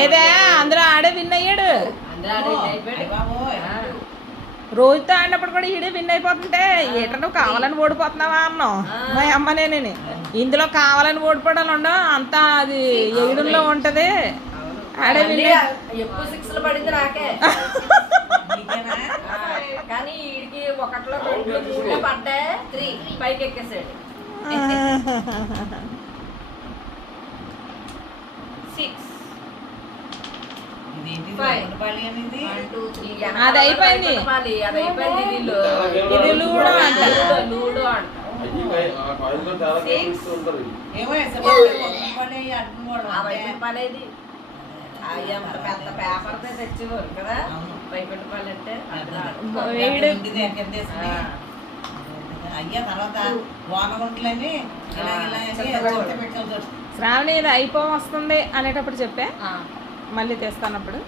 ఏదే అందరూ ఆడే విన్ అయ్యాడు. రోజుతో ఆడినప్పుడు కూడా ఈడే విన్ అయిపోతుంటే ఏట నువ్వు కావాలని ఓడిపోతున్నావా అన్నావు మా అమ్మ నేనే. ఇందులో కావాలని ఓడిపోవడాలు ఉండవు, అంతా అది ఎగుడులో ఉంటది. ఆడే విన్ ఎక్కువ సిక్స్లు పడింది నాకే. కానీ వీడికి ఒకటిలో 2 3 పడ్డాయి, 3 పైకి ఎక్కేసాడు. 6 అది అయిపోయింది. ఇది లూడో అంట. లూడో అంట. ఎంత పెద్ద పేపర్ తెచ్చేవారు కదా పైపెట్టుకోవాలి అంటే. అయ్యా తర్వాత వానగుంటలని శ్రావణి ఇది అయిపో వస్తుంది అనేటప్పుడు చెప్పే మళ్ళీ తెస్తానప్పుడు